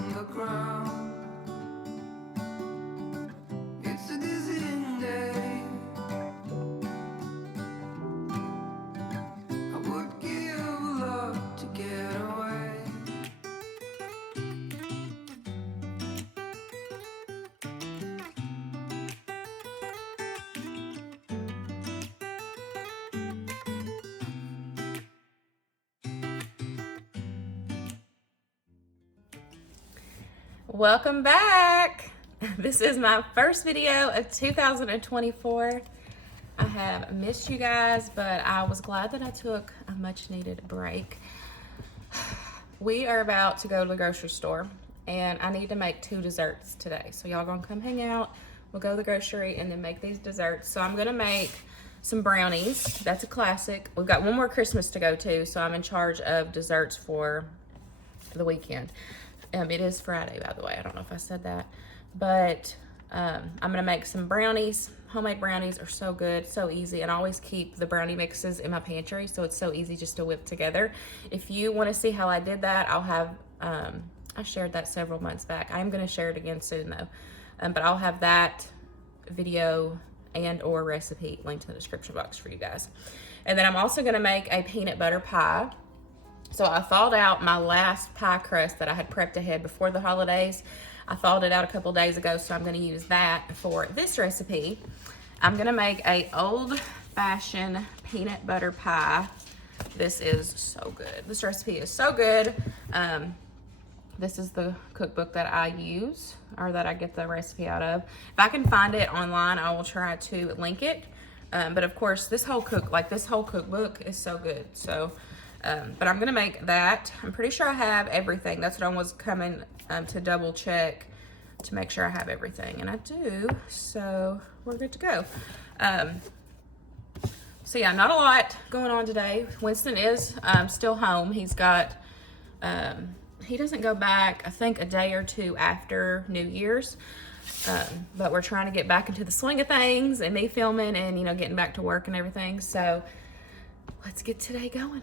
on the ground. It's a dizzying day. I would give a lot to get away. Welcome back. This is my first video of 2024. I have missed you guys, but I was glad that I took a much needed break. We are about to go to the grocery store and I need to make 2 desserts today. So y'all gonna come hang out, we'll go to the grocery and then make these desserts. So I'm gonna make some brownies. That's a classic. We've got one more Christmas to go to, so I'm in charge of desserts for the weekend. It is Friday, by the way. I don't know if I said that. But I'm going to make some brownies. Homemade brownies are so good, so easy. And I always keep the brownie mixes in my pantry, so it's so easy just to whip together. If you want to see how I did that, I'll have, I shared that several months back. I am going to share it again soon, though. But I'll have that video and or recipe linked in the description box for you guys. And then I'm also going to make a peanut butter pie. So I thawed out my last pie crust that I had prepped ahead before the holidays. I thawed it out a couple days ago, so I'm gonna use that for this recipe. I'm gonna make a old-fashioned peanut butter pie. This is so good. This recipe is so good. This is the cookbook that I use, or that I get the recipe out of. If I can find it online, I will try to link it. But of course, this whole cookbook is so good. So. But I'm gonna make that. I'm pretty sure I have everything. That's what I was coming to double check to make sure I have everything, and I do, so we're good to go. So yeah, not a lot going on today. Winston is still home. He's got, he doesn't go back, I think, a day or two after New Year's. But we're trying to get back into the swing of things and me filming and, you know, getting back to work and everything. So let's get today going.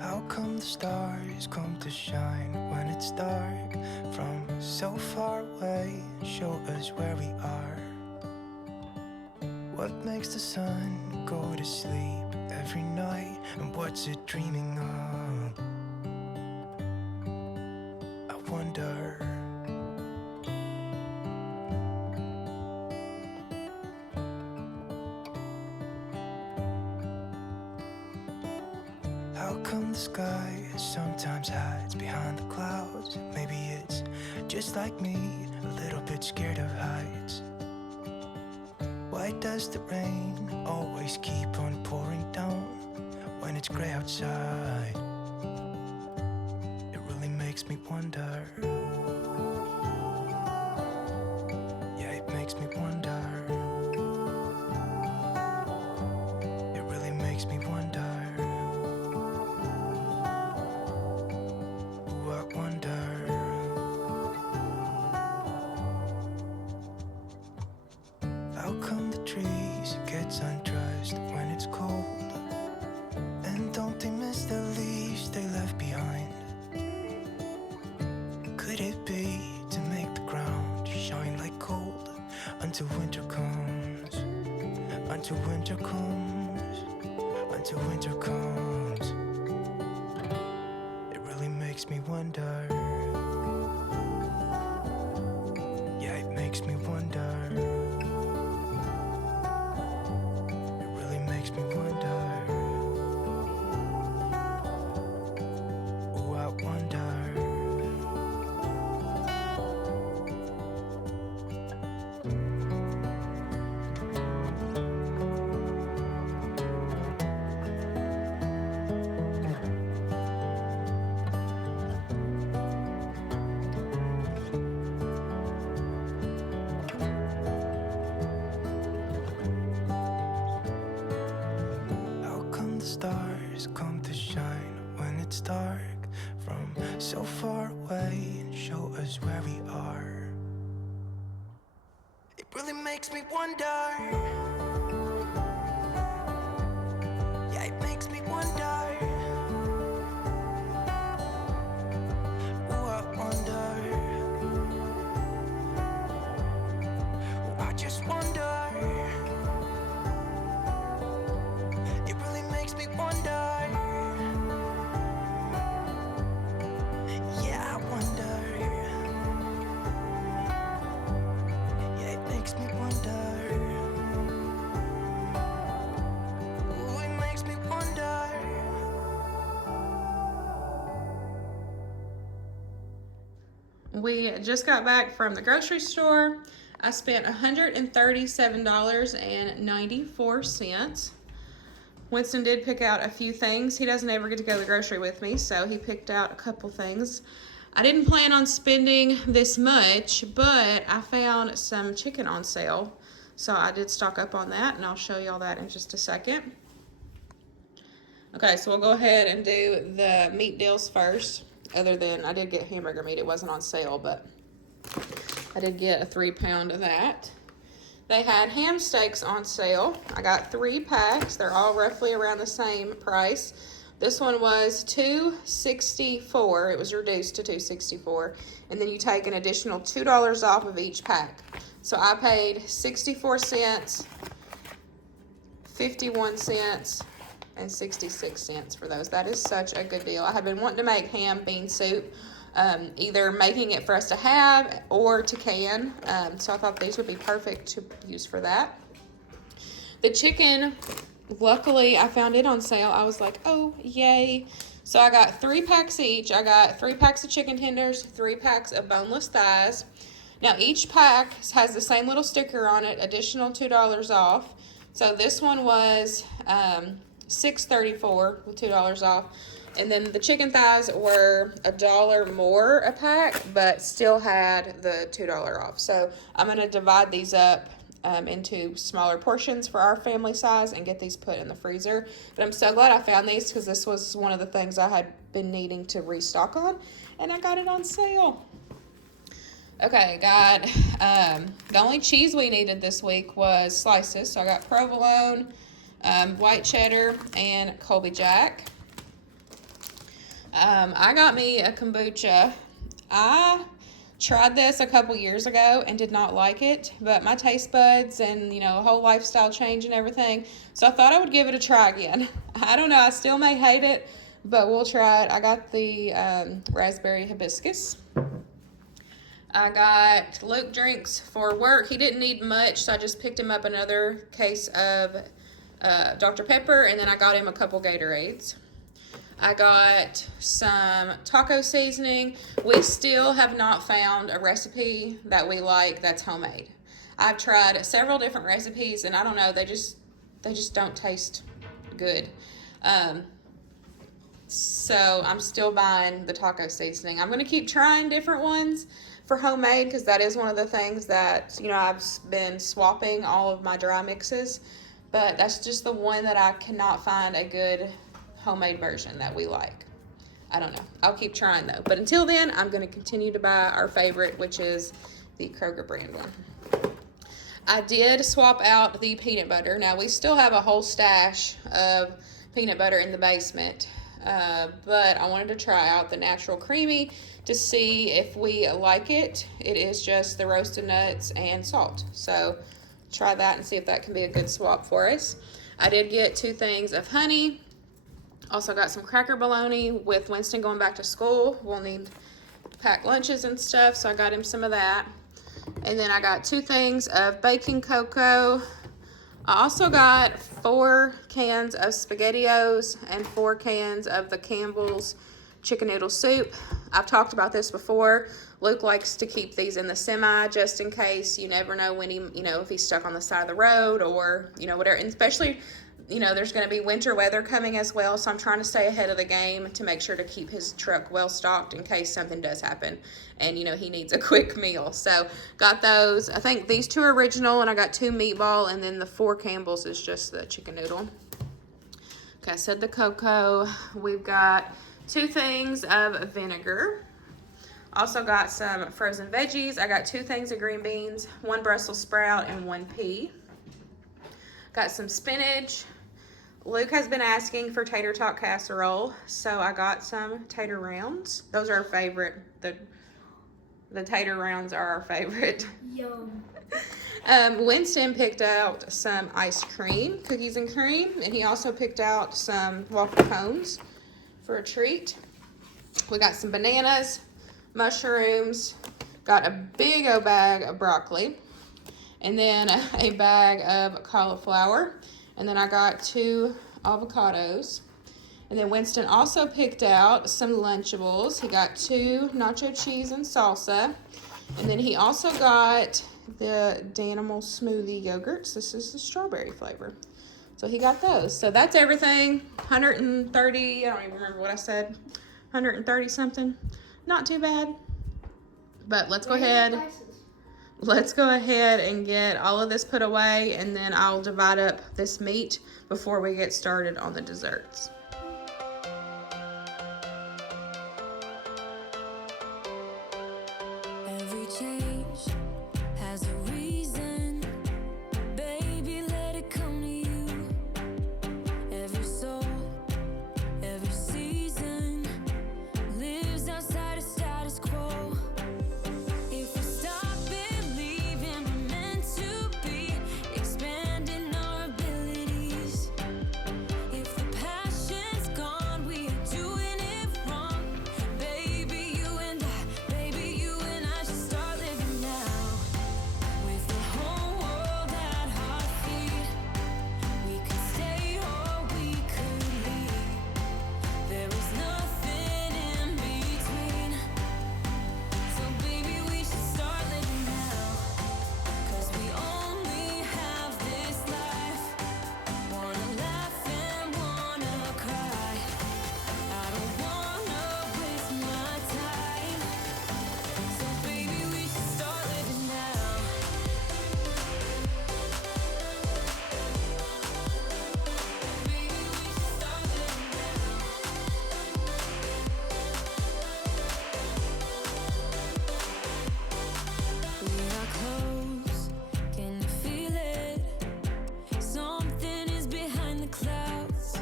How come the stars come to shine when it's dark from so far away and show us where we are? What makes the sun go to sleep every night, and what's it dreaming of? I wonder. How come the sky sometimes hides behind the clouds? Maybe it's just like me, a little bit scared of heights. Why does the rain always keep on pouring down when it's gray outside? It really makes me wonder. Yeah, it makes me wonder. It really makes me wonder. How come the trees get undressed when it's cold? And don't they miss the leaves they left behind? Could it be to make the ground shine like gold until winter comes? Until winter comes? Until winter comes? It really makes me wonder. Yeah, it makes me wonder. Makes me wonder. Oh, I wonder. Stars come to shine when it's dark from so far away and show us where we are. It really makes me wonder. Yeah, it makes me wonder. Ooh, I wonder. Ooh, I just wonder. It really makes me wonder. Yeah, I wonder. Yeah, it makes me wonder. Ooh, it makes me wonder. We just got back from the grocery store. I spent $137.94. Winston did pick out a few things. He doesn't ever get to go to the grocery with me, so he picked out a couple things. I didn't plan on spending this much, but I found some chicken on sale. So I did stock up on that, and I'll show you all that in just a second. Okay, so we'll go ahead and do the meat deals first. Other than I did get hamburger meat. It wasn't on sale, but I did get a 3-pound of that. They had ham steaks on sale. I got 3 packs. They're all roughly around the same price. This one was $2.64. It was reduced to $2.64. And then you take an additional $2 off of each pack. So I paid 64 cents, 51 cents, and 66 cents for those. That is such a good deal. I have been wanting to make ham bean soup, either making it for us to have or to can. So I thought these would be perfect to use for that. The chicken, luckily I found it on sale. I was like, oh, yay. So I got 3 packs each. I got 3 packs of chicken tenders, 3 packs of boneless thighs. Now each pack has the same little sticker on it, additional $2 off. So this one was $6.34 with $2 off. And then the chicken thighs were $1 more a pack, but still had the $2 off. So I'm going to divide these up into smaller portions for our family size and get these put in the freezer. But I'm so glad I found these because this was one of the things I had been needing to restock on, and I got it on sale. Okay, got the only cheese we needed this week was slices. So I got provolone, white cheddar, and Colby Jack. I got me a kombucha. I tried this a couple years ago and did not like it, but my taste buds and, whole lifestyle change and everything, so I thought I would give it a try again. I don't know, I still may hate it, but we'll try it. I got the raspberry hibiscus. I got Luke drinks for work. He didn't need much, so I just picked him up another case of Dr. Pepper, and then I got him a couple Gatorades. I got some taco seasoning. We still have not found a recipe that we like that's homemade. I've tried several different recipes, and I don't know, they just don't taste good. So I'm still buying the taco seasoning. I'm going to keep trying different ones for homemade because that is one of the things that, I've been swapping all of my dry mixes, but that's just the one that I cannot find a good homemade version that we like. I don't know. I'll keep trying though. But until then, I'm going to continue to buy our favorite, which is the Kroger brand one. I did swap out the peanut butter. Now, we still have a whole stash of peanut butter in the basement, but I wanted to try out the natural creamy to see if we like it. It is just the roasted nuts and salt. So try that and see if that can be a good swap for us. I did get 2 things of honey. Also got some cracker bologna. With Winston going back to school, we'll need to pack lunches and stuff, so I got him some of that. And then I got 2 things of baking cocoa. I also got 4 cans of SpaghettiOs and 4 cans of the Campbell's chicken noodle soup. I've talked about this before. Luke likes to keep these in the semi just in case. You never know when he, if he's stuck on the side of the road or, whatever. And especially, there's going to be winter weather coming as well. So I'm trying to stay ahead of the game to make sure to keep his truck well stocked in case something does happen. And, he needs a quick meal. So got those. I think these 2 are original, and I got 2 meatball, and then the 4 Campbell's is just the chicken noodle. Okay, I said the cocoa. We've got 2 things of vinegar. Also got some frozen veggies. I got 2 things of green beans, 1 Brussels sprout, and 1 pea. Got some spinach, Luke has been asking for tater tot casserole, so I got some tater rounds. Those are our favorite. The tater rounds are our favorite. Yum. Winston picked out some ice cream, cookies and cream, and he also picked out some waffle cones for a treat. We got some bananas, mushrooms, got a big old bag of broccoli, and then a bag of cauliflower, and then I got 2 avocados. And then Winston also picked out some Lunchables. He got 2 nacho cheese and salsa. And then he also got the Danimal smoothie yogurts. This is the strawberry flavor. So he got those. So that's everything. 130, I don't even remember what I said. 130 something. Not too bad. But let's go ahead. Let's go ahead and get all of this put away, and then I'll divide up this meat before we get started on the desserts. Every change has a reason. Baby, let it come to you. Every soul, every season lives outside of status quo. If we stop believing we're meant to be, expanding our abilities. If the passion's gone, we are doing it wrong. Baby, you and I should start living now. With the whole world at our feet, we could stay or we could leave. There is nothing in between. So baby, we should start living now. 'Cause we only have this life. Wanna laugh and wanna cry. I don't wanna waste my time. So baby, we should start living now. Baby, we should start living now. We are close, can you feel it? Something is behind the clouds.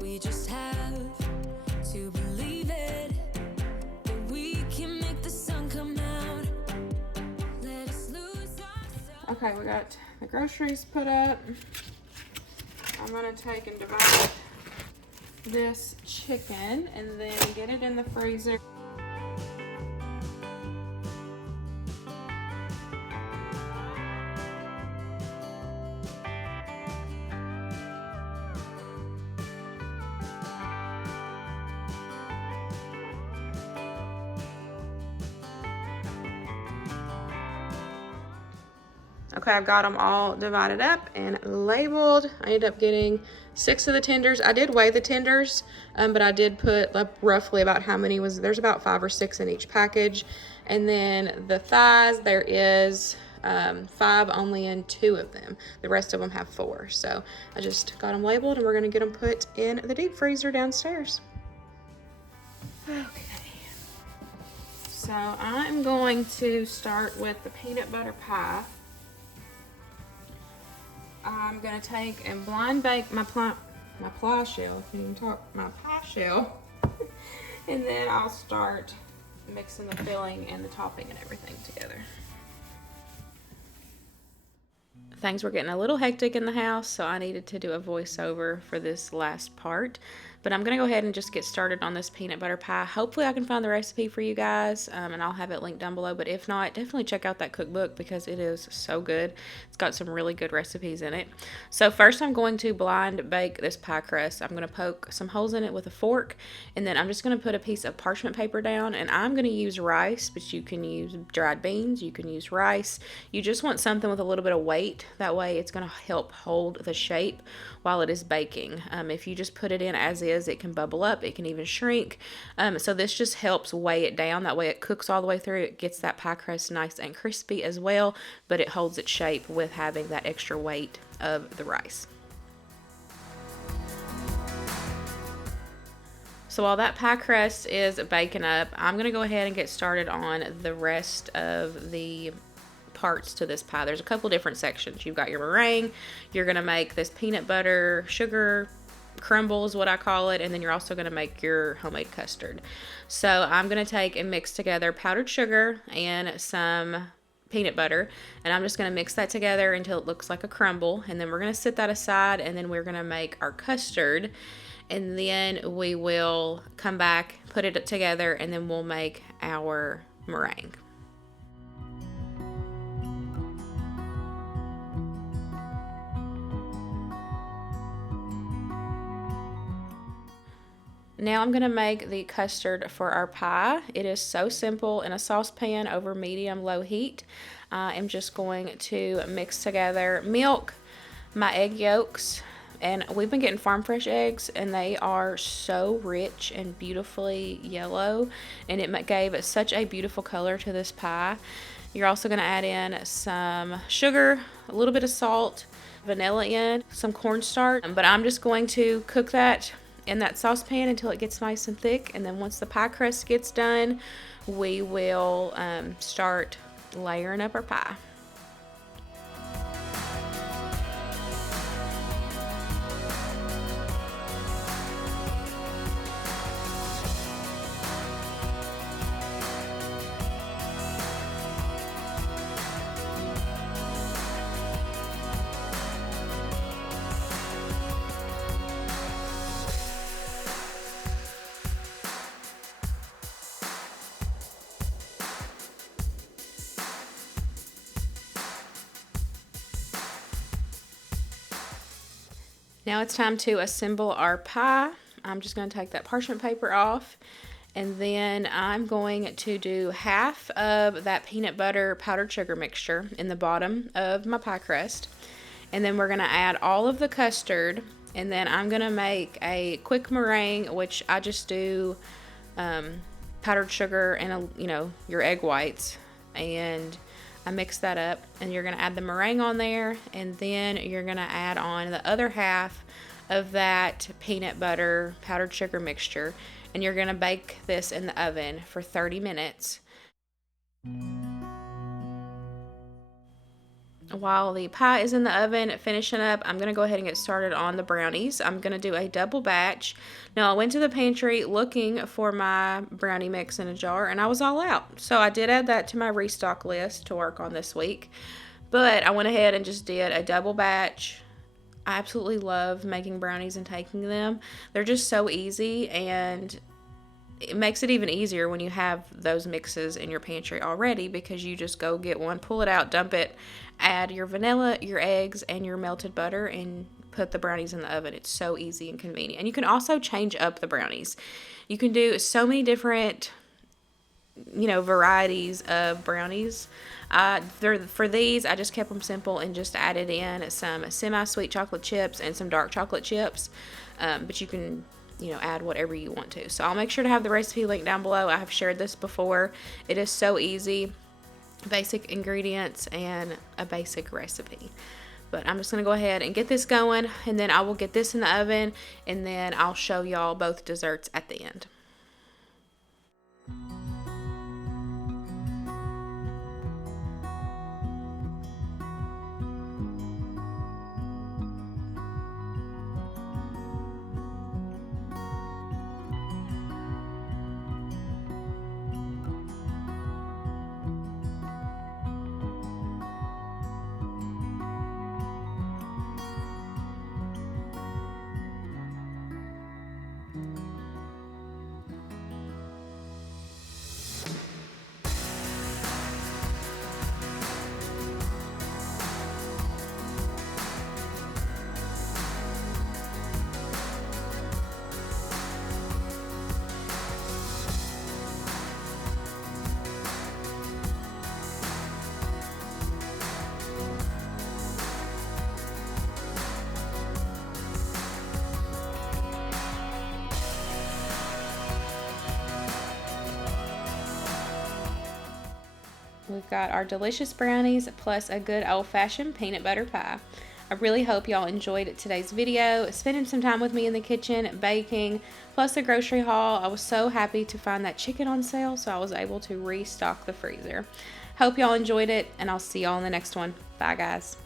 We just have to believe it, that we can make the sun come out. Let us lose ourselves. Okay, we got the groceries put up. I'm gonna take and divide this chicken and then get it in the freezer. Okay, I've got them all divided up and labeled. I ended up getting 6 of the tenders. I did weigh the tenders, but I did put roughly about how many was, there's about 5 or 6 in each package. And then the thighs, there is 5 only in 2 of them. The rest of them have 4. So I just got them labeled and we're gonna get them put in the deep freezer downstairs. Okay. So I'm going to start with the peanut butter pie. I'm gonna take and blind bake my pie shell, I can't even talk, my pie shell. And then I'll start mixing the filling and the topping and everything together. Things were getting a little hectic in the house, so I needed to do a voiceover for this last part. But I'm going to go ahead and just get started on this peanut butter pie. Hopefully I can find the recipe for you guys, and I'll have it linked down below. But if not, definitely check out that cookbook because it is so good. It's got some really good recipes in it. So first I'm going to blind bake this pie crust. I'm going to poke some holes in it with a fork, and then I'm just going to put a piece of parchment paper down, and I'm going to use rice, but you can use dried beans, you can use rice. You just want something with a little bit of weight. That way it's going to help hold the shape while it is baking. If you just put it in as is, it can bubble up, it can even shrink. So this just helps weigh it down. That way it cooks all the way through. It gets that pie crust nice and crispy as well, but it holds its shape with having that extra weight of the rice. So while that pie crust is baking up, I'm going to go ahead and get started on the rest of the parts to this pie. There's a couple different sections. You've got your meringue. You're going to make this peanut butter sugar crumble is what I call it, and then you're also going to make your homemade custard. So I'm going to take and mix together powdered sugar and some peanut butter, and I'm just going to mix that together until it looks like a crumble, and then we're going to set that aside, and then we're going to make our custard, and then we will come back, put it together, and then we'll make our meringue. Now I'm going to make the custard for our pie. It is so simple. In a saucepan over medium-low heat, I am just going to mix together milk, my egg yolks, and we've been getting farm fresh eggs, and they are so rich and beautifully yellow, and it gave such a beautiful color to this pie. You're also going to add in some sugar, a little bit of salt, vanilla in, some cornstarch, but I'm just going to cook that in that saucepan until it gets nice and thick, and then once the pie crust gets done, we will start layering up our pie. Now it's time to assemble our pie. I'm just going to take that parchment paper off, and then I'm going to do half of that peanut butter powdered sugar mixture in the bottom of my pie crust, and then we're going to add all of the custard, and then I'm going to make a quick meringue, which I just do powdered sugar and your egg whites, and I mix that up, and you're going to add the meringue on there, and then you're going to add on the other half of that peanut butter powdered sugar mixture, and you're going to bake this in the oven for 30 minutes. While the pie is in the oven finishing up, I'm going to go ahead and get started on the brownies. I'm going to do a double batch. Now, I went to the pantry looking for my brownie mix in a jar, and I was all out. So I did add that to my restock list to work on this week. But I went ahead and just did a double batch. I absolutely love making brownies and taking them. They're just so easy, and it makes it even easier when you have those mixes in your pantry already, because you just go get one, pull it out, dump it, add your vanilla, your eggs, and your melted butter, and put the brownies in the oven. It's so easy and convenient. And you can also change up the brownies. You can do so many different, varieties of brownies. For these, I just kept them simple and just added in some semi-sweet chocolate chips and some dark chocolate chips. But you can add whatever you want to. So I'll make sure to have the recipe linked down below. I have shared this before. It is so easy. Basic ingredients and a basic recipe. But I'm just going to go ahead and get this going, and then I will get this in the oven, and then I'll show y'all both desserts at the end. We've got our delicious brownies plus a good old-fashioned peanut butter pie. I really hope y'all enjoyed today's video, spending some time with me in the kitchen, baking, plus a grocery haul. I was so happy to find that chicken on sale, so I was able to restock the freezer. Hope y'all enjoyed it, and I'll see y'all in the next one. Bye, guys.